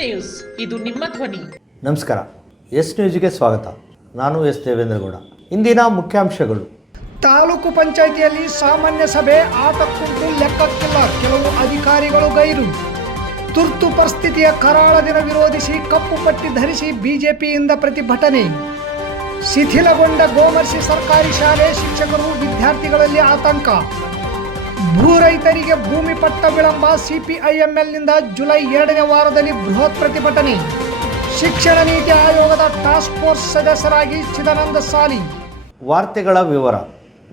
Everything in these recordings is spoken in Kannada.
ನ್ಯೂಸ್, ಇದು ನಿಮ್ಮ ಧ್ವನಿ. ನಮಸ್ಕಾರ. ಎಸ್ ನ್ಯೂಸ್ಗೆ ಸ್ವಾಗತ. ನಾನು ಎಸ್ ದೇವೇಂದ್ರಗೌಡ. ಇಂದಿನ ಮುಖ್ಯಾಂಶಗಳು. ತಾಲೂಕು ಪಂಚಾಯಿತಿಯಲ್ಲಿ ಸಾಮಾನ್ಯ ಸಭೆ ಆಟಕ್ಕುಂಟು ಲೆಕ್ಕಕ್ಕಿಲ್ಲ, ಕೆಲವು ಅಧಿಕಾರಿಗಳು ಗೈರು. ತುರ್ತು ಪರಿಸ್ಥಿತಿಯ ಕರಾಳ ದಿನ ವಿರೋಧಿಸಿ ಕಪ್ಪು ಪಟ್ಟಿ ಧರಿಸಿ ಬಿಜೆಪಿಯಿಂದ ಪ್ರತಿಭಟನೆ. ಶಿಥಿಲಗೊಂಡ ಗೋಮರ್ಸಿ ಸರ್ಕಾರಿ ಶಾಲೆ ಶಿಕ್ಷಕರು ವಿದ್ಯಾರ್ಥಿಗಳಲ್ಲಿ ಆತಂಕ. ಭೂ ರೈತರಿಗೆ ಭೂಮಿ ಪಟ್ಟ ವಿಳಂಬ, ಸಿಪಿಐಎಂಎಲ್ನಿಂದ ಜುಲೈ 2ನೇ ವಾರದಲ್ಲಿ ಬೃಹತ್ ಪ್ರತಿಭಟನೆ. ಶಿಕ್ಷಣ ನೀತಿ ಆಯೋಗದ ಟಾಸ್ಕ್ ಫೋರ್ಸ್ ಸದಸ್ಯರಾಗಿ ಚಿದಾನಂದ ಸಾಲಿ. ವಾರ್ತೆಗಳ ವಿವರ.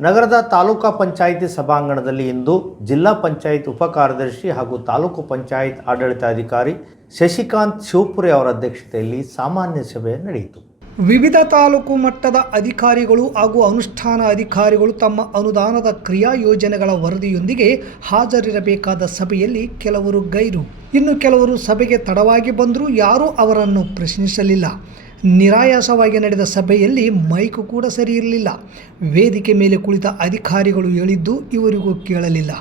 ನಗರದ ತಾಲೂಕಾ ಪಂಚಾಯಿತಿ ಸಭಾಂಗಣದಲ್ಲಿ ಇಂದು ಜಿಲ್ಲಾ ಪಂಚಾಯತ್ ಉಪ ಕಾರ್ಯದರ್ಶಿ ಹಾಗೂ ತಾಲೂಕು ಪಂಚಾಯತ್ ಆಡಳಿತಾಧಿಕಾರಿ ಶಶಿಕಾಂತ್ ಶಿವಪುರಿ ಅವರ ಅಧ್ಯಕ್ಷತೆಯಲ್ಲಿ ಸಾಮಾನ್ಯ ಸಭೆ ನಡೆಯಿತು. ವಿವಿಧ ತಾಲೂಕು ಮಟ್ಟದ ಅಧಿಕಾರಿಗಳು ಹಾಗೂ ಅನುಷ್ಠಾನ ಅಧಿಕಾರಿಗಳು ತಮ್ಮ ಅನುದಾನದ ಕ್ರಿಯಾ ಯೋಜನೆಗಳ ವರದಿಯೊಂದಿಗೆ ಹಾಜರಿರಬೇಕಾದ ಸಭೆಯಲ್ಲಿ ಕೆಲವರು ಗೈರು, ಇನ್ನು ಕೆಲವರು ಸಭೆಗೆ ತಡವಾಗಿ ಬಂದರೂ ಯಾರೂ ಅವರನ್ನು ಪ್ರಶ್ನಿಸಲಿಲ್ಲ. ನಿರಾಯಾಸವಾಗಿ ನಡೆದ ಸಭೆಯಲ್ಲಿ ಮೈಕು ಕೂಡ ಸರಿ ಇರಲಿಲ್ಲ. ವೇದಿಕೆ ಮೇಲೆ ಕುಳಿತ ಅಧಿಕಾರಿಗಳು ಹೇಳಿದ್ದು ಇವರಿಗೂ ಕೇಳಲಿಲ್ಲ,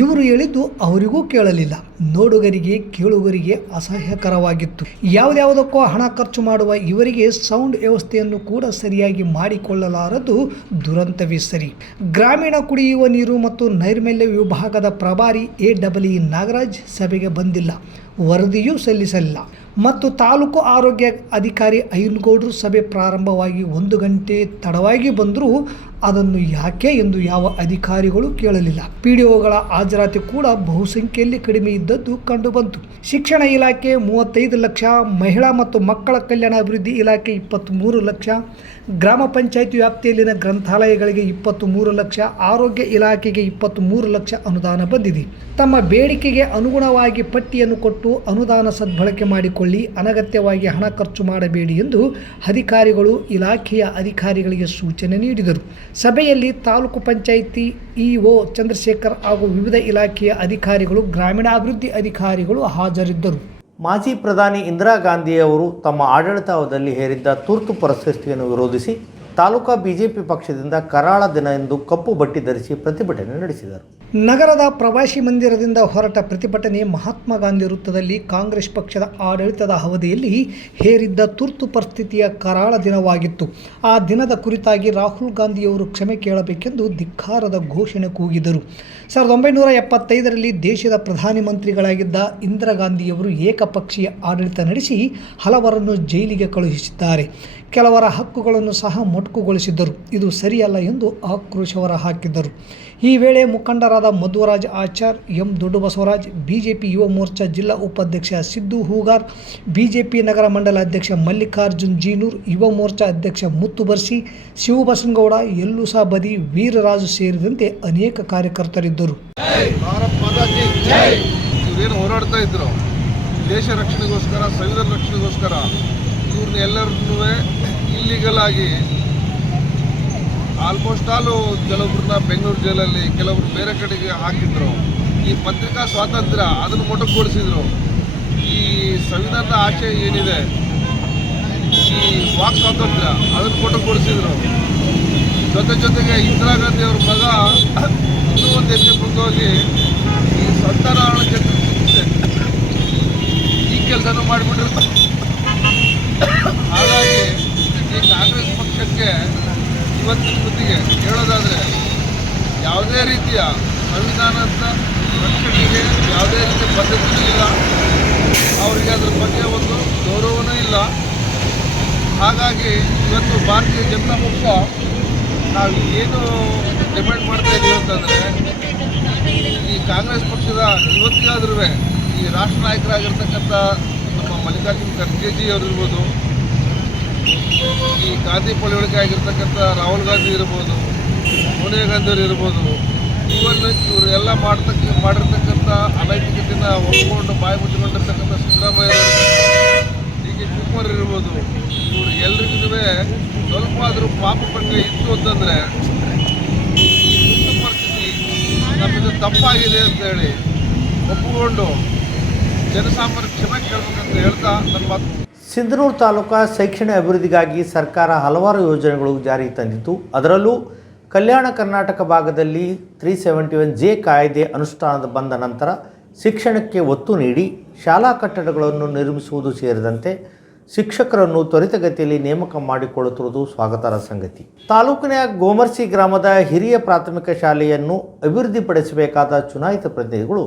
ಇವರು ಹೇಳಿದ್ದು ಅವರಿಗೂ ಕೇಳಲಿಲ್ಲ. ನೋಡುಗರಿಗೆ ಕೇಳುಗರಿಗೆ ಅಸಹ್ಯಕರವಾಗಿತ್ತು. ಯಾವುದ್ಯಾವುದಕ್ಕೋ ಹಣ ಖರ್ಚು ಮಾಡುವ ಇವರಿಗೆ ಸೌಂಡ್ ವ್ಯವಸ್ಥೆಯನ್ನು ಕೂಡ ಸರಿಯಾಗಿ ಮಾಡಿಕೊಳ್ಳಲಾರದು ದುರಂತವೇ ಸರಿ. ಗ್ರಾಮೀಣ ಕುಡಿಯುವ ನೀರು ಮತ್ತು ನೈರ್ಮಲ್ಯ ವಿಭಾಗದ ಪ್ರಭಾರಿ AEE ನಾಗರಾಜ್ ಸಭೆಗೆ ಬಂದಿಲ್ಲ, ವರದಿಯೂ ಸಲ್ಲಿಸಲಿಲ್ಲ. ಮತ್ತು ತಾಲೂಕು ಆರೋಗ್ಯ ಅಧಿಕಾರಿ ಅಯ್ಯನಗೌಡರು ಸಭೆ ಪ್ರಾರಂಭವಾಗಿ 1 ಗಂಟೆ ತಡವಾಗಿ ಬಂದರೂ ಅದನ್ನು ಯಾಕೆ ಎಂದು ಯಾವ ಅಧಿಕಾರಿಗಳು ಕೇಳಲಿಲ್ಲ. PDOಗಳ ಹಾಜರಾತಿ ಕೂಡ ಬಹುಸಂಖ್ಯೆಯಲ್ಲಿ ಕಡಿಮೆ ಇದ್ದದ್ದು ಕಂಡುಬಂತು. ಶಿಕ್ಷಣ ಇಲಾಖೆ 35 ಲಕ್ಷ, ಮಹಿಳಾ ಮತ್ತು ಮಕ್ಕಳ ಕಲ್ಯಾಣ ಅಭಿವೃದ್ಧಿ ಇಲಾಖೆ 23 ಲಕ್ಷ, ಗ್ರಾಮ ಪಂಚಾಯಿತಿ ವ್ಯಾಪ್ತಿಯಲ್ಲಿನ ಗ್ರಂಥಾಲಯಗಳಿಗೆ 23 ಲಕ್ಷ, ಆರೋಗ್ಯ ಇಲಾಖೆಗೆ 23 ಲಕ್ಷ ಅನುದಾನ ಬಂದಿದೆ. ತಮ್ಮ ಬೇಡಿಕೆಗೆ ಅನುಗುಣವಾಗಿ ಪಟ್ಟಿಯನ್ನು ಕೊಟ್ಟು ಅನುದಾನ ಸದ್ಬಳಕೆ ಮಾಡಿಕೊಳ್ಳಿ, ಅನಗತ್ಯವಾಗಿ ಹಣ ಖರ್ಚು ಮಾಡಬೇಡಿ ಎಂದು ಅಧಿಕಾರಿಗಳು ಇಲಾಖೆಯ ಅಧಿಕಾರಿಗಳಿಗೆ ಸೂಚನೆ ನೀಡಿದರು. ಸಭೆಯಲ್ಲಿ ತಾಲೂಕು ಪಂಚಾಯಿತಿ EO ಚಂದ್ರಶೇಖರ್ ಹಾಗೂ ವಿವಿಧ ಇಲಾಖೆಯ ಅಧಿಕಾರಿಗಳು, ಗ್ರಾಮೀಣಾಭಿವೃದ್ಧಿ ಅಧಿಕಾರಿಗಳು ಹಾಜರಿದ್ದರು. ಮಾಜಿ ಪ್ರಧಾನಿ ಇಂದಿರಾ ಗಾಂಧಿಯವರು ತಮ್ಮ ಆಡಳಿತಾವಧಿಯಲ್ಲಿ ಹೇರಿದ್ದ ತುರ್ತು ಪರಿಸ್ಥಿತಿಯನ್ನು ವಿರೋಧಿಸಿ ತಾಲೂಕಾ ಬಿಜೆಪಿ ಪಕ್ಷದಿಂದ ಕರಾಳ ದಿನ ಎಂದು ಕಪ್ಪು ಬಟ್ಟೆ ಧರಿಸಿ ಪ್ರತಿಭಟನೆ ನಡೆಸಿದರು. ನಗರದ ಪ್ರವಾಸಿ ಮಂದಿರದಿಂದ ಹೊರಟ ಪ್ರತಿಭಟನೆ ಮಹಾತ್ಮ ಗಾಂಧಿ ವೃತ್ತದಲ್ಲಿ ಕಾಂಗ್ರೆಸ್ ಪಕ್ಷದ ಆಡಳಿತದ ಅವಧಿಯಲ್ಲಿ ಹೇರಿದ್ದ ತುರ್ತು ಪರಿಸ್ಥಿತಿಯ ಕರಾಳ ದಿನವಾಗಿತ್ತು. ಆ ದಿನದ ಕುರಿತಾಗಿ ರಾಹುಲ್ ಗಾಂಧಿಯವರು ಕ್ಷಮೆ ಕೇಳಬೇಕೆಂದು ಧಿಕ್ಕಾರದ ಘೋಷಣೆ ಕೂಗಿದರು. 1975ರಲ್ಲಿ ದೇಶದ ಪ್ರಧಾನಿ ಮಂತ್ರಿಗಳಾಗಿದ್ದ ಇಂದಿರಾ ಗಾಂಧಿಯವರು ಏಕಪಕ್ಷೀಯ ಆಡಳಿತ ನಡೆಸಿ ಹಲವರನ್ನು ಜೈಲಿಗೆ ಕಳುಹಿಸಿದ್ದಾರೆ. ಕೆಲವರ ಹಕ್ಕುಗಳನ್ನು ಸಹ ಮೊಟಕುಗೊಳಿಸಿದ್ದರು. ಇದು ಸರಿಯಲ್ಲ ಎಂದು ಆಕ್ರೋಶ ಹೊರಹಾಕಿದ್ದರು. ಈ ವೇಳೆ ಮುಖಂಡರಾದ ಮಧ್ವರಾಜ್ ಆಚಾರ್, ಎಂ ದೊಡ್ಡಬಸವರಾಜ್, ಬಿಜೆಪಿ ಯುವ ಮೋರ್ಚಾ ಜಿಲ್ಲಾ ಉಪಾಧ್ಯಕ್ಷ ಸಿದ್ದು ಹೂಗಾರ್, ಬಿಜೆಪಿ ನಗರ ಮಂಡಲ ಅಧ್ಯಕ್ಷ ಮಲ್ಲಿಕಾರ್ಜುನ್ ಜೀನೂರ್, ಯುವ ಮೋರ್ಚಾ ಅಧ್ಯಕ್ಷ ಮುತ್ತು ಬರ್ಸಿ, ಶಿವಬಸನಗೌಡ, ಯಲ್ಲೂಸಾ ಬದಿ, ವೀರರಾಜು ಸೇರಿದಂತೆ ಅನೇಕ ಕಾರ್ಯಕರ್ತರಿದ್ದರು. ಇವ್ರೇನು ಹೋರಾಡ್ತಾ ಇದ್ರು ದೇಶ ರಕ್ಷಣೆಗೋಸ್ಕರ, ಸಂವಿಧಾನ ರಕ್ಷಣೆಗೋಸ್ಕರ, ಇವ್ರನ್ನ ಎಲ್ಲರನ್ನೂ ಇಲ್ಲಿಗಲ್ ಆಗಿ ಆಲ್ಮೋಸ್ಟ್ ಕೆಲವೊಬ್ಬರನ್ನ ಬೆಂಗಳೂರು ಜೈಲಲ್ಲಿ, ಕೆಲವರು ಬೇರೆ ಕಡೆಗೆ ಹಾಕಿದ್ರು. ಈ ಪತ್ರಿಕಾ ಸ್ವಾತಂತ್ರ್ಯ ಅದನ್ನು ಮೊಟಕುಗೊಳಿಸಿದ್ರು. ಈ ಸಂವಿಧಾನದ ಆಶಯ ಏನಿದೆ, ಈ ವಾಕ್ ಸ್ವಾತಂತ್ರ್ಯ ಅದನ್ನು ಮೊಟಕುಗೊಳಿಸಿದ್ರು. ಜೊತೆಗೆ ಇಂದಿರಾ ಗಾಂಧಿ ಅವ್ರ ಮಗ ಇನ್ನೂ ಒಂದು ಹೆಜ್ಜೆ ಮುಂದೋಗಿ ಈ ಸಂತಾನಹರಣ ಚಿಕಿತ್ಸೆ ಈ ಕೆಲಸನೂ ಮಾಡಿಬಿಟ್ಟಿರ್ತಾರೆ. ಹಾಗಾಗಿ ಈ ಕಾಂಗ್ರೆಸ್ ಪಕ್ಷಕ್ಕೆ ಇವತ್ತಿನ ಹೊತ್ತಿಗೆ ಹೇಳೋದಾದರೆ ಯಾವುದೇ ರೀತಿಯ ಸಂವಿಧಾನದ ರಕ್ಷಣೆಗೆ ಯಾವುದೇ ರೀತಿಯ ಪದ್ಧತಿಯೂ ಇಲ್ಲ, ಅವರಿಗೆ ಅದ್ರ ಬಗ್ಗೆ ಒಂದು ಗೌರವನೂ ಇಲ್ಲ. ಹಾಗಾಗಿ ಇವತ್ತು ಭಾರತೀಯ ಜನತಾ ಪಕ್ಷ ನಾವು ಏನು ಡಿಮ್ಯಾಂಡ್ ಮಾಡ್ತಾ ಇದ್ದೀವಿ ಅಂತಂದರೆ, ಈ ಕಾಂಗ್ರೆಸ್ ಪಕ್ಷದ ಇವತ್ತಿಗಾದ್ರೂ ಈ ರಾಷ್ಟ್ರ ನಾಯಕರಾಗಿರ್ತಕ್ಕಂಥ ನಮ್ಮ ಮಲ್ಲಿಕಾರ್ಜುನ್ ಖರ್ಗೆ ಅವರಿರ್ಬೋದು, ಈ ಗಾಂಧಿ ಪಳಿವಳಿಕೆ ಆಗಿರ್ತಕ್ಕಂಥ ರಾಹುಲ್ ಗಾಂಧಿ ಇರ್ಬೋದು, ಸೋನಿಯಾ ಗಾಂಧಿ ಅವರು ಇರ್ಬೋದು, ಇವರೆಲ್ಲ ಮಾಡಿರ್ತಕ್ಕಂಥ ಅನೈತಿಕತೆಯನ್ನು ಒಪ್ಪಿಕೊಂಡು ಬಾಯಿ ಮುಚ್ಚಿಕೊಂಡಿರ್ತಕ್ಕಂಥ ಸಿದ್ದರಾಮಯ್ಯ, DK ಶಿವಕುಮಾರ್ ಇರ್ಬೋದು, ಇವರು ಎಲ್ರಿಗೂ ಸ್ವಲ್ಪ ಆದರೂ ಪಾಪ ಪಂಗ ಇತ್ತು ಅಂತಂದರೆ ಈ ತುರ್ತು ಪರಿಸ್ಥಿತಿ ನಮ್ಮಿಂದ ತಪ್ಪಾಗಿದೆ ಅಂತೇಳಿ ಒಪ್ಪಿಕೊಂಡು ಜನಸಾಮಾನ್ಯ ಕ್ಷಮೆ ಕೇಳಬೇಕಂತ ಹೇಳ್ತಾ ನನ್ನ ಮಾತು. ಸಿಂಧನೂರು ತಾಲೂಕಾ ಶೈಕ್ಷಣಿಕ ಅಭಿವೃದ್ಧಿಗಾಗಿ ಸರ್ಕಾರ ಹಲವಾರು ಯೋಜನೆಗಳು ಜಾರಿಗೆ ತಂದಿತ್ತು. ಅದರಲ್ಲೂ ಕಲ್ಯಾಣ ಕರ್ನಾಟಕ ಭಾಗದಲ್ಲಿ 371J ಕಾಯ್ದೆ ಅನುಷ್ಠಾನದ ಬಂದ ನಂತರ ಶಿಕ್ಷಣಕ್ಕೆ ಒತ್ತು ನೀಡಿ ಶಾಲಾ ಕಟ್ಟಡಗಳನ್ನು ನಿರ್ಮಿಸುವುದು ಸೇರಿದಂತೆ ಶಿಕ್ಷಕರನ್ನು ತ್ವರಿತಗತಿಯಲ್ಲಿ ನೇಮಕ ಮಾಡಿಕೊಳ್ಳುತ್ತಿರುವುದು ಸ್ವಾಗತಾರ್ಹ ಸಂಗತಿ. ತಾಲೂಕಿನ ಗೋಮರ್ಸಿ ಗ್ರಾಮದ ಹಿರಿಯ ಪ್ರಾಥಮಿಕ ಶಾಲೆಯನ್ನು ಅಭಿವೃದ್ಧಿಪಡಿಸಬೇಕಾದ ಚುನಾಯಿತ ಪ್ರತಿನಿಧಿಗಳು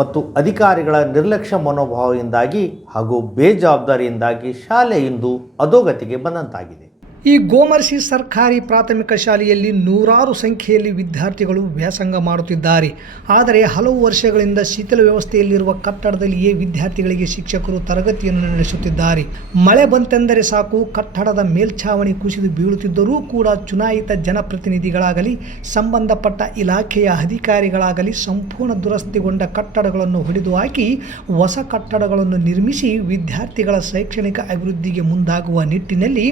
ಮತ್ತು ಅಧಿಕಾರಿಗಳ ನಿರ್ಲಕ್ಷ್ಯ ಮನೋಭಾವದಿಂದಾಗಿ ಹಾಗೂ ಬೇಜವಾಬ್ದಾರಿಯಿಂದಾಗಿ ಶಾಲೆ ಇಂದು ಅಧೋಗತಿಗೆ ಬಂದಂತಾಗಿದೆ. ಈ ಗೋಮರ್ಸಿ ಸರ್ಕಾರಿ ಪ್ರಾಥಮಿಕ ಶಾಲೆಯಲ್ಲಿ ನೂರಾರು ಸಂಖ್ಯೆಯಲ್ಲಿ ವಿದ್ಯಾರ್ಥಿಗಳು ವ್ಯಾಸಂಗ ಮಾಡುತ್ತಿದ್ದಾರೆ. ಆದರೆ ಹಲವು ವರ್ಷಗಳಿಂದ ಶಿಥಿಲ ವ್ಯವಸ್ಥೆಯಲ್ಲಿರುವ ಕಟ್ಟಡದಲ್ಲಿಯೇ ವಿದ್ಯಾರ್ಥಿಗಳಿಗೆ ಶಿಕ್ಷಕರು ತರಗತಿಯನ್ನು ನಡೆಸುತ್ತಿದ್ದಾರೆ. ಮಳೆ ಬಂತೆಂದರೆ ಸಾಕು ಕಟ್ಟಡದ ಮೇಲ್ಛಾವಣಿ ಕುಸಿದು ಬೀಳುತ್ತಿದ್ದರೂ ಕೂಡ ಚುನಾಯಿತ ಜನಪ್ರತಿನಿಧಿಗಳಾಗಲಿ ಸಂಬಂಧಪಟ್ಟ ಇಲಾಖೆಯ ಅಧಿಕಾರಿಗಳಾಗಲಿ ಸಂಪೂರ್ಣ ದುರಸ್ತಿಗೊಂಡ ಕಟ್ಟಡಗಳನ್ನು ಹೊಡೆದು ಹಾಕಿ ಹೊಸ ಕಟ್ಟಡಗಳನ್ನು ನಿರ್ಮಿಸಿ ವಿದ್ಯಾರ್ಥಿಗಳ ಶೈಕ್ಷಣಿಕ ಅಭಿವೃದ್ಧಿಗೆ ಮುಂದಾಗುವ ನಿಟ್ಟಿನಲ್ಲಿ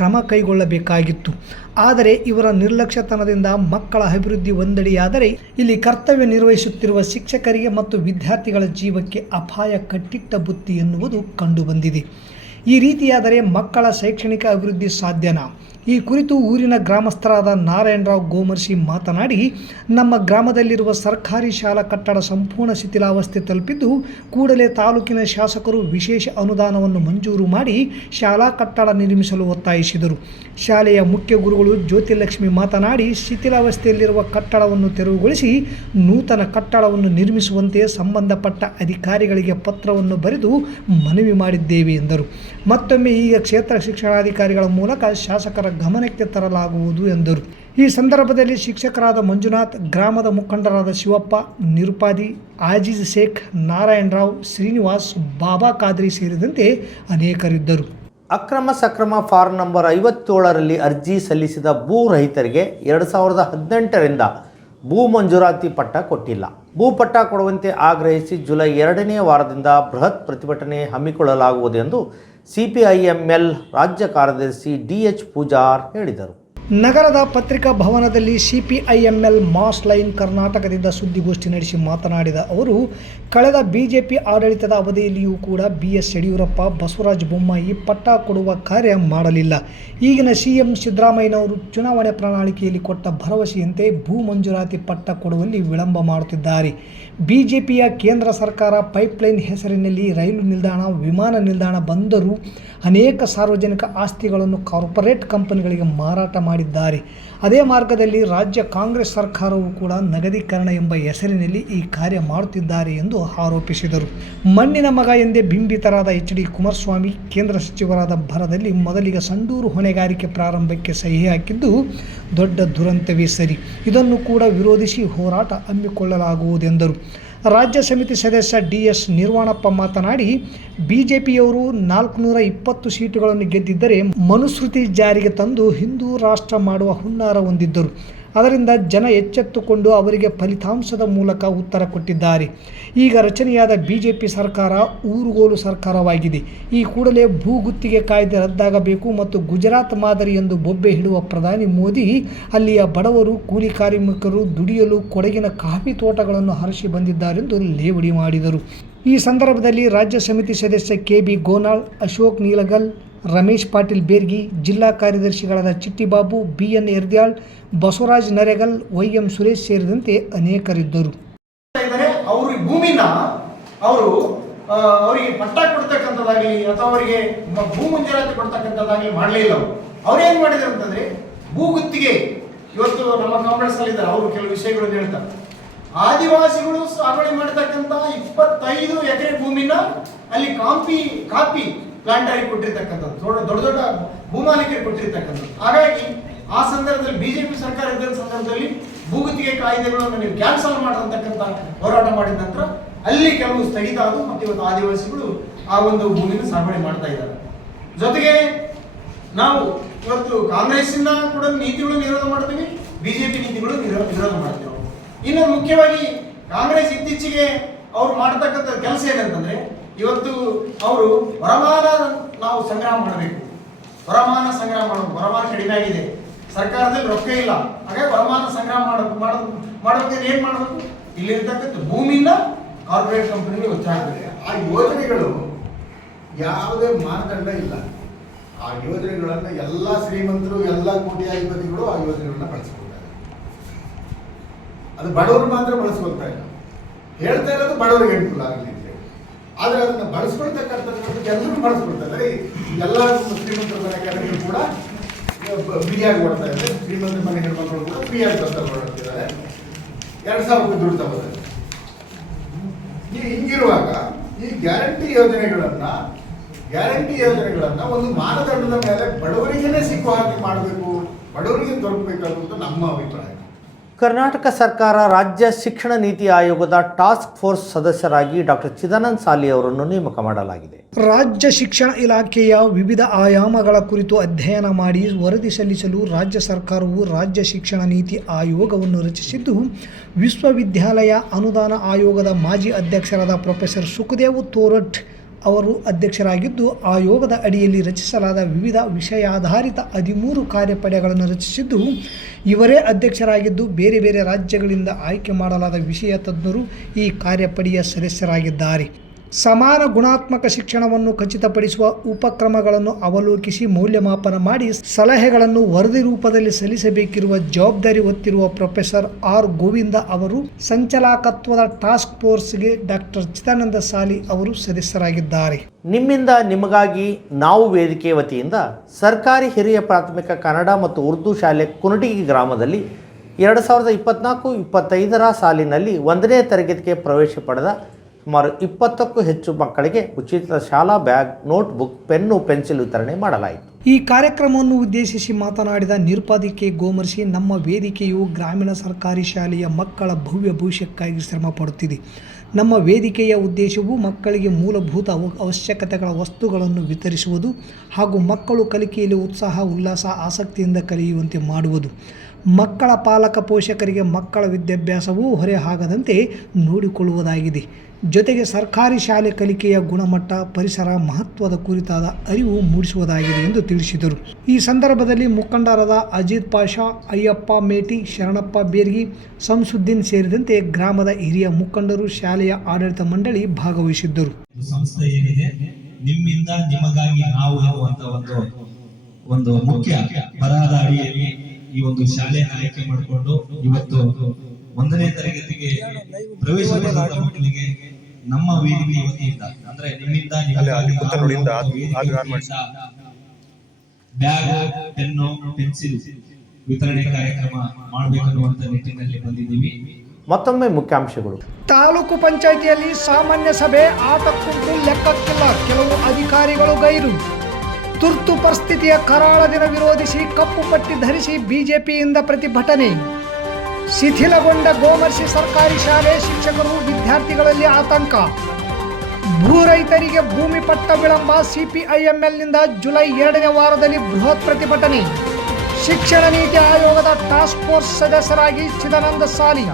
ಕ್ರಮ ಕೈಗೊಳ್ಳಬೇಕಾಗಿತ್ತು. ಆದರೆ ಇವರ ನಿರ್ಲಕ್ಷ್ಯತನದಿಂದ ಮಕ್ಕಳ ಅಭಿವೃದ್ಧಿ ಒಂದೆಡೆಯಾದರೆ ಇಲ್ಲಿ ಕರ್ತವ್ಯ ನಿರ್ವಹಿಸುತ್ತಿರುವ ಶಿಕ್ಷಕರಿಗೆ ಮತ್ತು ವಿದ್ಯಾರ್ಥಿಗಳ ಜೀವಕ್ಕೆ ಅಪಾಯ ಕಟ್ಟಿಟ್ಟ ಬುತ್ತಿ ಎನ್ನುವುದು ಕಂಡುಬಂದಿದೆ. ಈ ರೀತಿಯಾದರೆ ಮಕ್ಕಳ ಶೈಕ್ಷಣಿಕ ಅಭಿವೃದ್ಧಿ ಸಾಧ್ಯನಾ? ಈ ಕುರಿತು ಊರಿನ ಗ್ರಾಮಸ್ಥರಾದ ನಾರಾಯಣರಾವ್ ಗೋಮರ್ಸಿ ಮಾತನಾಡಿ, ನಮ್ಮ ಗ್ರಾಮದಲ್ಲಿರುವ ಸರ್ಕಾರಿ ಶಾಲಾ ಕಟ್ಟಡ ಸಂಪೂರ್ಣ ಶಿಥಿಲಾವಸ್ಥೆ ತಲುಪಿದ್ದು ಕೂಡಲೇ ತಾಲೂಕಿನ ಶಾಸಕರು ವಿಶೇಷ ಅನುದಾನವನ್ನು ಮಂಜೂರು ಮಾಡಿ ಶಾಲಾ ಕಟ್ಟಡ ನಿರ್ಮಿಸಲು ಒತ್ತಾಯಿಸಿದರು. ಶಾಲೆಯ ಮುಖ್ಯ ಗುರುಗಳು ಜ್ಯೋತಿಲಕ್ಷ್ಮಿ ಮಾತನಾಡಿ, ಶಿಥಿಲಾವಸ್ಥೆಯಲ್ಲಿರುವ ಕಟ್ಟಡವನ್ನು ತೆರವುಗೊಳಿಸಿ ನೂತನ ಕಟ್ಟಡವನ್ನು ನಿರ್ಮಿಸುವಂತೆ ಸಂಬಂಧಪಟ್ಟ ಅಧಿಕಾರಿಗಳಿಗೆ ಪತ್ರವನ್ನು ಬರೆದು ಮನವಿ ಮಾಡಿದ್ದೇವೆ ಎಂದರು. ಮತ್ತೊಮ್ಮೆ ಈಗ ಕ್ಷೇತ್ರ ಶಿಕ್ಷಣಾಧಿಕಾರಿಗಳ ಮೂಲಕ ಶಾಸಕರ ಗಮನಕ್ಕೆ ತರಲಾಗುವುದು ಎಂದರು. ಈ ಸಂದರ್ಭದಲ್ಲಿ ಶಿಕ್ಷಕರಾದ ಮಂಜುನಾಥ್, ಗ್ರಾಮದ ಮುಖಂಡರಾದ ಶಿವಪ್ಪ, ನಿರುಪಾದಿ, ಆಜೀಜ್ ಶೇಖ್, ನಾರಾಯಣರಾವ್, ಶ್ರೀನಿವಾಸ್, ಬಾಬಾ ಖಾದ್ರಿ ಸೇರಿದಂತೆ ಅನೇಕರಿದ್ದರು. ಅಕ್ರಮ ಸಕ್ರಮ ಫಾರ್ಮ್ ನಂಬರ್ 57ರಲ್ಲಿ ಅರ್ಜಿ ಸಲ್ಲಿಸಿದ ಭೂ ರಹಿತರಿಗೆ 2018ರಿಂದ ಭೂ ಮಂಜೂರಾತಿ ಪಟ್ಟ ಕೊಟ್ಟಿಲ್ಲ. ಭೂಪಟ್ಟ ಕೊಡುವಂತೆ ಆಗ್ರಹಿಸಿ ಜುಲೈ 2ನೇ ವಾರದಿಂದ ಬೃಹತ್ ಪ್ರತಿಭಟನೆ ಹಮ್ಮಿಕೊಳ್ಳಲಾಗುವುದು ಎಂದು CPIML ರಾಜ್ಯ ಕಾರ್ಯದರ್ಶಿ DH ಪೂಜಾರ್ ಹೇಳಿದರು. ನಗರದ ಪತ್ರಿಕಾ ಭವನದಲ್ಲಿ CPIML ಮಾಸ್ ಲೈನ್ ಕರ್ನಾಟಕದಿಂದ ಸುದ್ದಿಗೋಷ್ಠಿ ನಡೆಸಿ ಮಾತನಾಡಿದ ಅವರು, ಕಳೆದ BJP ಆಡಳಿತದ ಅವಧಿಯಲ್ಲಿಯೂ ಕೂಡ BS ಯಡಿಯೂರಪ್ಪ, ಬಸವರಾಜ ಬೊಮ್ಮಾಯಿ ಪಟ್ಟ ಕೊಡುವ ಕಾರ್ಯ ಮಾಡಲಿಲ್ಲ. ಈಗಿನ CM ಸಿದ್ದರಾಮಯ್ಯನವರು ಚುನಾವಣೆ ಪ್ರಣಾಳಿಕೆಯಲ್ಲಿ ಕೊಟ್ಟ ಭರವಸೆಯಂತೆ ಭೂ ಮಂಜೂರಾತಿ ಪಟ್ಟ ಕೊಡುವಲ್ಲಿ ವಿಳಂಬ ಮಾಡುತ್ತಿದ್ದಾರೆ. BJPಯ ಕೇಂದ್ರ ಸರ್ಕಾರ ಪೈಪ್ಲೈನ್ ಹೆಸರಿನಲ್ಲಿ ರೈಲು ನಿಲ್ದಾಣ, ವಿಮಾನ ನಿಲ್ದಾಣ, ಬಂದರು, ಅನೇಕ ಸಾರ್ವಜನಿಕ ಆಸ್ತಿಗಳನ್ನು ಕಾರ್ಪೊರೇಟ್ ಕಂಪನಿಗಳಿಗೆ ಮಾರಾಟ ಮಾಡಿದ್ದಾರೆ. ಅದೇ ಮಾರ್ಗದಲ್ಲಿ ರಾಜ್ಯ ಕಾಂಗ್ರೆಸ್ ಸರ್ಕಾರವು ಕೂಡ ನಗದೀಕರಣ ಎಂಬ ಹೆಸರಿನಲ್ಲಿ ಈ ಕಾರ್ಯ ಮಾಡುತ್ತಿದ್ದಾರೆ ಎಂದು ಆರೋಪಿಸಿದರು. ಮಣ್ಣಿನ ಮಗ ಎಂದೇ ಬಿಂಬಿತರಾದ HD ಕುಮಾರಸ್ವಾಮಿ ಕೇಂದ್ರ ಸಚಿವರಾದ ಭರದಲ್ಲಿ ಮೊದಲಿಗೆ ಸಂಡೂರು ಹೊಣೆಗಾರಿಕೆ ಪ್ರಾರಂಭಕ್ಕೆ ಸಹಿ ಹಾಕಿದ್ದು ದೊಡ್ಡ ದುರಂತವೇ ಸರಿ. ಇದನ್ನು ಕೂಡ ವಿರೋಧಿಸಿ ಹೋರಾಟ ಹಮ್ಮಿಕೊಳ್ಳಲಾಗುವುದೆಂದರು. ರಾಜ್ಯ ಸಮಿತಿ ಸದಸ್ಯ DS ನಿರ್ವಾಣಪ್ಪ ಮಾತನಾಡಿ, BJPಯವರು 420 ಸೀಟುಗಳನ್ನು ಗೆದ್ದಿದ್ದರೆ ಮನುಸ್ಮೃತಿ ಜಾರಿಗೆ ತಂದು ಹಿಂದೂ ರಾಷ್ಟ್ರ ಮಾಡುವ ಹುನ್ನಾರ ಹೊಂದಿದ್ದರು. ಅದರಿಂದ ಜನ ಎಚ್ಚೆತ್ತುಕೊಂಡು ಅವರಿಗೆ ಫಲಿತಾಂಶದ ಮೂಲಕ ಉತ್ತರ ಕೊಟ್ಟಿದ್ದಾರೆ. ಈಗ ರಚನೆಯಾದ BJP ಸರ್ಕಾರ ಊರುಗೋಲು ಸರ್ಕಾರವಾಗಿದೆ. ಈ ಕೂಡಲೇ ಭೂಗುತ್ತಿಗೆ ಕಾಯ್ದೆ ರದ್ದಾಗಬೇಕು ಮತ್ತು ಗುಜರಾತ್ ಮಾದರಿ ಎಂದು ಬೊಬ್ಬೆ ಹಿಡುವ ಪ್ರಧಾನಿ ಮೋದಿ ಅಲ್ಲಿಯ ಬಡವರು, ಕೂಲಿ ಕಾರ್ಮಿಕರು ದುಡಿಯಲು ಕೊಡಗಿನ ಕಾಫಿ ತೋಟಗಳನ್ನು ಹರಸಿ ಬಂದಿದ್ದಾರೆಂದು ಲೇವಡಿ ಮಾಡಿದರು. ಈ ಸಂದರ್ಭದಲ್ಲಿ ರಾಜ್ಯ ಸಮಿತಿ ಸದಸ್ಯ KB ಗೋನಾಳ್, ಅಶೋಕ್ ನೀಲಗಲ್, ರಮೇಶ್ ಪಾಟೀಲ್ ಬೇರ್ಗಿ, ಜಿಲ್ಲಾ ಕಾರ್ಯದರ್ಶಿಗಳಾದ ಚಿಟ್ಟಿಬಾಬು, BN ಎರ್ದ್ಯಾಳ್, ಬಸವರಾಜ್ ನರೇಗಲ್, YM ಸುರೇಶ್ ಸೇರಿದಂತೆ ಅನೇಕರಿದ್ದರು. ಅವರು ಭೂಮಿನ ಅವರಿಗೆ ಪಟ್ಟ ಕೊಡ್ತಕ್ಕಂಥದ್ದಾಗಲಿ ಅಥವಾ ಅವರಿಗೆ ಭೂ ಮಂಜೂರಾತಿ ಕೊಡ್ತಕ್ಕಂಥದ್ದಾಗಲಿ ಮಾಡಲೇ ಇಲ್ಲ. ಅವ್ರೇನು ಮಾಡಿದ್ರು ಅಂತಂದ್ರೆ ಭೂಗುತ್ತಿಗೆ, ಇವತ್ತು ನಮ್ಮ ಕಾಂಗ್ರೆಸ್ ಅಲ್ಲಿ ಇದ್ದಾರೆ, ಅವರು ಕೆಲವು ವಿಷಯಗಳನ್ನು ಹೇಳ್ತಾರೆ. ಆದಿವಾಸಿಗಳು ಸಾಗುವಳಿ ಮಾಡತಕ್ಕಂಥ 25 ಎಕರೆ ಭೂಮಿನ ಅಲ್ಲಿ ಕಾಫಿ ಪ್ಲಾಂಟ್ ಆಗಿ ಕೊಟ್ಟಿರ್ತಕ್ಕಂಥದ್ದು, ದೊಡ್ಡ ದೊಡ್ಡ ಭೂಮಾಲೀಕರಿಗೆ ಕೊಟ್ಟಿರ್ತಕ್ಕಂಥದ್ದು. ಹಾಗಾಗಿ ಆ ಸಂದರ್ಭದಲ್ಲಿ BJP ಸರ್ಕಾರ ಇದ್ದ ಸಂದರ್ಭದಲ್ಲಿ ಭೂಗುತ್ತಿಗೆ ಕಾಯ್ದೆಗಳನ್ನು ನೀವು ಕ್ಯಾನ್ಸಲ್ ಮಾಡತಕ್ಕಂಥ ಹೋರಾಟ ಮಾಡಿದ ನಂತರ ಅಲ್ಲಿ ಕೆಲವು ಸ್ಥಗಿತ ಆದವು ಮತ್ತು ಇವತ್ತು ಆದಿವಾಸಿಗಳು ಆ ಒಂದು ಭೂಮಿನ ಸಾಗುವಳಿ ಮಾಡ್ತಾ ಇದ್ದಾರೆ. ಜೊತೆಗೆ ನಾವು ಇವತ್ತು ಕಾಂಗ್ರೆಸ್ಸಿನ ಕೂಡ ನೀತಿಗಳನ್ನು ವಿರೋಧ ಮಾಡ್ತೀವಿ, BJP ನೀತಿಗಳು ವಿರೋಧ ಮಾಡ್ತೀವಿ. ಇನ್ನು ಮುಖ್ಯವಾಗಿ ಕಾಂಗ್ರೆಸ್ ಇತ್ತೀಚೆಗೆ ಅವ್ರು ಮಾಡ್ತಕ್ಕಂಥ ಕೆಲಸ ಏನಂತಂದ್ರೆ, ಇವತ್ತು ಅವರು ವರಮಾನ ನಾವು ಸಂಗ್ರಹ ಮಾಡಬೇಕು, ವರಮಾನ ಸಂಗ್ರಹ ಮಾಡಬೇಕು, ವರಮಾನ ಕಡಿಮೆ ಆಗಿದೆ, ಸರ್ಕಾರದಲ್ಲಿ ರೊಕ್ಕ ಇಲ್ಲ, ಹಾಗಾಗಿ ವರಮಾನ ಸಂಗ್ರಹ ಮಾಡಬೇಕು. ಏನ್ ಮಾಡಬೇಕು? ಇಲ್ಲಿರ್ತಕ್ಕಂಥ ಭೂಮಿನ ಕಾರ್ಪೊರೇಟ್ ಕಂಪನಿಗಳು ಒತ್ತಾಗಬೇಕು. ಆ ಯೋಜನೆಗಳು ಯಾವುದೇ ಮಾನದಂಡ ಇಲ್ಲ. ಆ ಯೋಜನೆಗಳನ್ನ ಎಲ್ಲ ಶ್ರೀಮಂತರು, ಎಲ್ಲ ಕೋಟ್ಯಾಧಿಪತಿಗಳು ಆ ಯೋಜನೆಗಳನ್ನ ಬಳಸ್ಕೊಳ್ತಾರೆ. ಅದು ಬಡವರು ಮಾತ್ರ ಬಳಸ್ಕೊಳ್ತಾ ಇಲ್ಲ. ಹೇಳ್ತಾ ಇರೋದು ಬಡವರಿಗೆ ಅನುಕೂಲ ಆಗಲಿ ಅಂತ ಹೇಳಿ. ಆದರೆ ಅದನ್ನು ಬಳಸ್ಕೊಳ್ತಕ್ಕಂಥದ್ದು ಎಲ್ಲರೂ ಬಳಸ್ಕೊಳ್ತಾರೆ. ಎಲ್ಲ ಶ್ರೀಮಂತರ ಮನೆ ಕಡೆಗಳು ಕೂಡ ಫ್ರೀಯಾಗಿ ಓಡ್ತಾ ಇದ್ದಾರೆ. ಶ್ರೀಮಂತರ ಮನೆ ಹೆಣ್ಮಕ್ಳು ಕೂಡ ಫ್ರೀಯಾಗಿ ಬಸ್ ಓಡಾಡ್ತಿದ್ದಾರೆ. 2,000 ರೂಪಾಯಿ ದುಡ್ಡು ತಗೋತಾರೆ. ಹಿಂಗಿರುವಾಗ ಈ ಗ್ಯಾರಂಟಿ ಯೋಜನೆಗಳನ್ನು ಒಂದು ಮಾನದಂಡದ ಮೇಲೆ ಬಡವರಿಗೇ ಸಿಕ್ಕುವ ಹಾಗೆ ಮಾಡಬೇಕು, ಬಡವರಿಗೆ ದೊರಕಬೇಕಾಗುವುದು ನಮ್ಮ ಅಭಿಪ್ರಾಯ. ಕರ್ನಾಟಕ ಸರ್ಕಾರ ರಾಜ್ಯ ಶಿಕ್ಷಣ ನೀತಿ ಆಯೋಗದ ಟಾಸ್ಕ್ ಫೋರ್ಸ್ ಸದಸ್ಯರಾಗಿ ಡಾಕ್ಟರ್ ಚಿದಾನಂದ ಸಾಲಿ ಅವರನ್ನು ನೇಮಕ ಮಾಡಲಾಗಿದೆ. ರಾಜ್ಯ ಶಿಕ್ಷಣ ಇಲಾಖೆಯ ವಿವಿಧ ಆಯಾಮಗಳ ಕುರಿತು ಅಧ್ಯಯನ ಮಾಡಿ ವರದಿ ಸಲ್ಲಿಸಲು ರಾಜ್ಯ ಸರ್ಕಾರವು ರಾಜ್ಯ ಶಿಕ್ಷಣ ನೀತಿ ಆಯೋಗವನ್ನು ರಚಿಸಿದ್ದು, ವಿಶ್ವವಿದ್ಯಾಲಯ ಅನುದಾನ ಆಯೋಗದ ಮಾಜಿ ಅಧ್ಯಕ್ಷರಾದ ಪ್ರೊಫೆಸರ್ ಸುಖದೇವ್ ತೋರಟ್ ಅವರು ಅಧ್ಯಕ್ಷರಾಗಿದ್ದು, ಆಯೋಗದ ಅಡಿಯಲ್ಲಿ ರಚಿಸಲಾದ ವಿವಿಧ ವಿಷಯಾಧಾರಿತ 13 ಕಾರ್ಯಪಡೆಗಳನ್ನು ರಚಿಸಿದ್ದು, ಇವರೇ ಅಧ್ಯಕ್ಷರಾಗಿದ್ದು ಬೇರೆ ಬೇರೆ ರಾಜ್ಯಗಳಿಂದ ಆಯ್ಕೆ ಮಾಡಲಾದ ವಿಷಯ ತಜ್ಞರು ಈ ಕಾರ್ಯಪಡೆಯ ಸದಸ್ಯರಾಗಿದ್ದಾರೆ. ಸಮಾನ ಗುಣಾತ್ಮಕ ಶಿಕ್ಷಣವನ್ನು ಖಚಿತಪಡಿಸುವ ಉಪಕ್ರಮಗಳನ್ನು ಅವಲೋಕಿಸಿ ಮೌಲ್ಯಮಾಪನ ಮಾಡಿ ಸಲಹೆಗಳನ್ನು ವರದಿ ರೂಪದಲ್ಲಿ ಸಲ್ಲಿಸಬೇಕಿರುವ ಜವಾಬ್ದಾರಿ ಹೊತ್ತಿರುವ ಪ್ರೊಫೆಸರ್ ಆರ್ ಗೋವಿಂದ ಅವರು ಸಂಚಾಲಕತ್ವದ ಟಾಸ್ಕ್ ಫೋರ್ಸ್ಗೆ ಡಾಕ್ಟರ್ ಚಿದಾನಂದ ಸಾಲಿ ಅವರು ಸದಸ್ಯರಾಗಿದ್ದಾರೆ. ನಿಮ್ಮಿಂದ ನಿಮಗಾಗಿ ನಾವು ವೇದಿಕೆ ವತಿಯಿಂದ ಸರ್ಕಾರಿ ಹಿರಿಯ ಪ್ರಾಥಮಿಕ ಕನ್ನಡ ಮತ್ತು ಉರ್ದು ಶಾಲೆ ಕುನಟಗಿ ಗ್ರಾಮದಲ್ಲಿ 2024-25 ಸಾಲಿನಲ್ಲಿ 1ನೇ ತರಗತಿಗೆ ಪ್ರವೇಶ ಪಡೆದ ಸುಮಾರು 20ಕ್ಕೂ ಹೆಚ್ಚು ಮಕ್ಕಳಿಗೆ ಉಚಿತ ಶಾಲಾ ಬ್ಯಾಗ್, ನೋಟ್ಬುಕ್, ಪೆನ್ನು, ಪೆನ್ಸಿಲ್ ವಿತರಣೆ ಮಾಡಲಾಯಿತು. ಈ ಕಾರ್ಯಕ್ರಮವನ್ನು ಉದ್ದೇಶಿಸಿ ಮಾತನಾಡಿದ ನಿರುಪಾಧಿಕೆ ಗೋಮರ್ಶಿ, ನಮ್ಮ ವೇದಿಕೆಯು ಗ್ರಾಮೀಣ ಸರ್ಕಾರಿ ಶಾಲೆಯ ಮಕ್ಕಳ ಭವ್ಯ ಭವಿಷ್ಯಕ್ಕಾಗಿ ಶ್ರಮ ಪಡುತ್ತಿದೆ. ನಮ್ಮ ವೇದಿಕೆಯ ಉದ್ದೇಶವು ಮಕ್ಕಳಿಗೆ ಮೂಲಭೂತ ಅವಶ್ಯಕತೆಗಳ ವಸ್ತುಗಳನ್ನು ವಿತರಿಸುವುದು ಹಾಗೂ ಮಕ್ಕಳು ಕಲಿಕೆಯಲ್ಲಿ ಉತ್ಸಾಹ, ಉಲ್ಲಾಸ, ಆಸಕ್ತಿಯಿಂದ ಕಲಿಯುವಂತೆ ಮಾಡುವುದು. ಮಕ್ಕಳ ಪಾಲಕ ಪೋಷಕರಿಗೆ ಮಕ್ಕಳ ವಿದ್ಯಾಭ್ಯಾಸವೂ ಹೊರೆ ಆಗದಂತೆ ನೋಡಿಕೊಳ್ಳುವುದಾಗಿದೆ. ಜೊತೆಗೆ ಸರ್ಕಾರಿ ಶಾಲೆ ಕಲಿಕೆಯ ಗುಣಮಟ್ಟ, ಪರಿಸರ ಮಹತ್ವದ ಕುರಿತಾದ ಅರಿವು ಮೂಡಿಸುವುದಾಗಿದೆ ಎಂದು ತಿಳಿಸಿದರು. ಈ ಸಂದರ್ಭದಲ್ಲಿ ಮುಖಂಡರಾದ ಅಜಿತ್ ಪಾಷಾ, ಅಯ್ಯಪ್ಪ ಮೇಟಿ, ಶರಣಪ್ಪ ಬೇರ್ಗಿ, ಸಂಸುದ್ದೀನ್ ಸೇರಿದಂತೆ ಗ್ರಾಮದ ಹಿರಿಯ ಮುಖಂಡರು, ಶಾಲೆಯ ಆಡಳಿತ ಮಂಡಳಿ ಭಾಗವಹಿಸಿದ್ದರು. ಸಂಸ್ಥೆ ಏನಿದೆ, ನಿಮ್ಮಿಂದ ನಿಮಗಾಗಿ ನಾವು ಎನ್ನುವಂತ ಒಂದು ಮುಖ್ಯ ಬರಹದ ಅಡಿಯಲ್ಲಿ ಈ ಒಂದು ಶಾಲೆಯನ್ನು ಆಯ್ಕೆ ಮಾಡಿಕೊಂಡು ಇವತ್ತು 1ನೇ ತರಗತಿಗೆ ಪ್ರವೇಶ ಮಕ್ಕಳಿಗೆ ನಮ್ಮ ವೇದಿಕೆ ವತಿಯಿಂದ ಅಂದ್ರೆ ನಿಮ್ಮಿಂದ ಬ್ಯಾಗ್, ಪೆನ್ನು, ಪೆನ್ಸಿಲ್ ವಿತರಣೆ ಕಾರ್ಯಕ್ರಮ ಮಾಡಬೇಕನ್ನುವಂತ ನಿಟ್ಟಿನಲ್ಲಿ ಬಂದಿದ್ದೀವಿ. ಮತ್ತೊಮ್ಮೆ ಮುಖ್ಯಾಂಶಗಳು. ತಾಲೂಕು ಪಂಚಾಯಿತಿಯಲ್ಲಿ ಸಾಮಾನ್ಯ ಸಭೆ ಆಟಕ್ಕುಂಟು ಲೆಕ್ಕಕ್ಕಿಲ್ಲ, ಕೆಲವು ಅಧಿಕಾರಿಗಳು ಗೈರು. ತುರ್ತು ಪರಿಸ್ಥಿತಿಯ ಕರಾಳ ದಿನ ವಿರೋಧಿಸಿ ಕಪ್ಪು ಪಟ್ಟಿ ಧರಿಸಿ ಬಿಜೆಪಿಯಿಂದ ಪ್ರತಿಭಟನೆ. ಶಿಥಿಲಗೊಂಡ ಗೋಮರ್ಶಿ ಸರ್ಕಾರಿ ಶಾಲೆ ಶಿಕ್ಷಕರು, ವಿದ್ಯಾರ್ಥಿಗಳಲ್ಲಿ ಆತಂಕ. ಭೂ ರೈತರಿಗೆ ಭೂಮಿ ಪಟ್ಟ ವಿಳಂಬ, ಸಿಪಿಐಎಂಎಲ್ನಿಂದ ಜುಲೈ 2ನೇ ವಾರದಲ್ಲಿ ಬೃಹತ್ ಪ್ರತಿಭಟನೆ. ಶಿಕ್ಷಣ ನೀತಿ ಆಯೋಗದ ಟಾಸ್ಕ್ ಫೋರ್ಸ್ ಸದಸ್ಯರಾಗಿ ಚಿದಾನಂದ ಸಾಲಿ.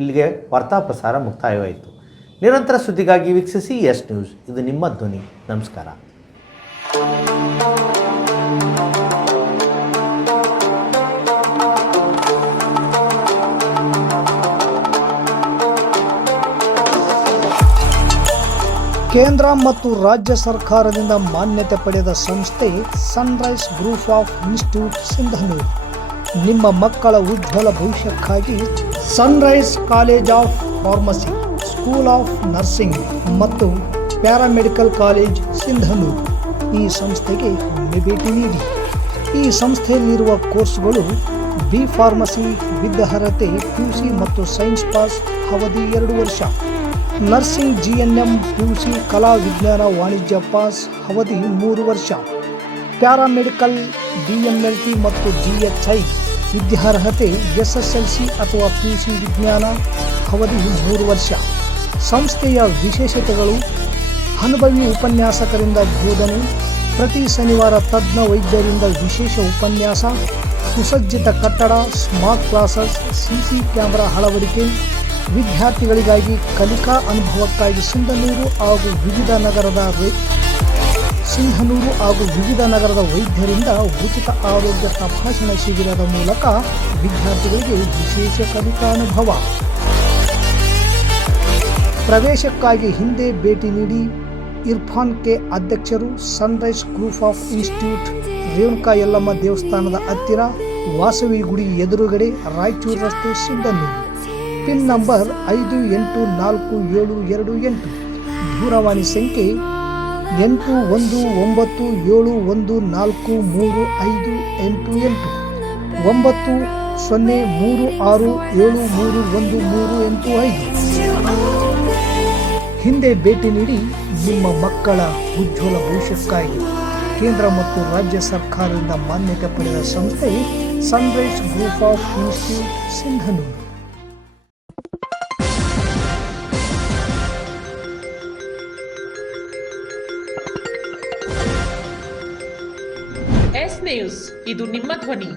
ಇಲ್ಲಿಗೆ ವಾರ್ತಾ ಪ್ರಸಾರ ಮುಕ್ತಾಯವಾಯಿತು. ನಿರಂತರ ಸುದ್ದಿಗಾಗಿ ವೀಕ್ಷಿಸಿ ಎಸ್ ನ್ಯೂಸ್. ಇದು ನಿಮ್ಮ ಧ್ವನಿ. ನಮಸ್ಕಾರ. ಕೇಂದ್ರ ಮತ್ತು ರಾಜ್ಯ ಸರ್ಕಾರದಿಂದ ಮಾನ್ಯತೆ ಪಡೆದ ಸಂಸ್ಥೆ Sunrise Group of Institute Sindhanur. ನಿಮ್ಮ ಮಕ್ಕಳ ಉಜ್ವಲ ಭವಿಷ್ಯಕ್ಕಾಗಿ Sunrise college of pharmacy, school of nursing ಮತ್ತು ಪ್ಯಾರಾಮೆಡಿಕಲ್ ಕಾಲೇಜ್ ಸಿಂಧನೂರು ಈ ಸಂಸ್ಥೆಗೆ ಒಮ್ಮೆ ಭೇಟಿ ನೀಡಿ. ಈ ಸಂಸ್ಥೆಯಲ್ಲಿರುವ ಕೋರ್ಸ್ಗಳು ಬಿ ಫಾರ್ಮಸಿ ವಿದ್ಯಾರ್ಹತೆ PUC ಮತ್ತು ಸೈನ್ಸ್ ಪಾಸ್ ಅವಧಿ 2 ವರ್ಷ, ನರ್ಸಿಂಗ್ GNM PUC ಕಲಾ ವಿಜ್ಞಾನ ವಾಣಿಜ್ಯ ಪಾಸ್ ಅವಧಿ 3 ವರ್ಷ, ಪ್ಯಾರಾಮೆಡಿಕಲ್ DMLT ಮತ್ತು DHI ವಿದ್ಯಾರ್ಹತೆ SSLC ಅಥವಾ PUC ವಿಜ್ಞಾನ ಅವಧಿ 3 ವರ್ಷ. ಸಂಸ್ಥೆಯ ವಿಶೇಷತೆಗಳು: ಅನುಭವಿ ಉಪನ್ಯಾಸಕರಿಂದ ಬೋಧನೆ, ಪ್ರತಿ ಶನಿವಾರ ತಜ್ಞ ವೈದ್ಯರಿಂದ ವಿಶೇಷ ಉಪನ್ಯಾಸ, ಸುಸಜ್ಜಿತ ಕಟ್ಟಡ, ಸ್ಮಾರ್ಟ್ ಕ್ಲಾಸಸ್, CC ಕ್ಯಾಮೆರಾ ಅಳವಡಿಕೆ, ವಿದ್ಯಾರ್ಥಿಗಳಿಗಾಗಿ ಕಲಿಕಾ ಅನುಭವಕ್ಕಾಗಿ ಸಿಂಧನೂರು ಹಾಗೂ ವಿವಿಧ ನಗರದ ವೈದ್ಯರಿಂದ ಉಚಿತ ಆರೋಗ್ಯ ತಪಾಸಣಾ ಶಿಬಿರದ ಮೂಲಕ ವಿದ್ಯಾರ್ಥಿಗಳಿಗೆ ವಿಶೇಷ ಕಲಿಕಾ ಅನುಭವ. ಪ್ರವೇಶಕ್ಕಾಗಿ ಹಿಂದೆ ಭೇಟಿ ನೀಡಿ. ಇರ್ಫಾನ್ ಕೆ ಅಧ್ಯಕ್ಷರು, Sunrise Group of institute, Renuka Yellamma ದೇವಸ್ಥಾನದ ಹತ್ತಿರ, ವಾಸವಿ ಗುಡಿ ಎದುರುಗಡೆ, ರಾಯಚೂರು ರಸ್ತೆ, ಸಿಂಧನೂರು. Pin number 584728. ದೂರವಾಣಿ ಸಂಖ್ಯೆ 8197143588 9036731385. ಹಿಂದೆ ಭೇಟಿ ನೀಡಿ ನಿಮ್ಮ ಮಕ್ಕಳ ಉಜ್ವಲ ಭವಿಷ್ಯಕ್ಕಾಗಿ. ಕೇಂದ್ರ ಮತ್ತು ರಾಜ್ಯ ಸರ್ಕಾರದಿಂದ ಮಾನ್ಯತೆ ಪಡೆದ ಸಂಸ್ಥೆ Sunrise Group of Institute, Sindhanur. S News, ಇದು ನಿಮ್ಮ ಧ್ವನಿ.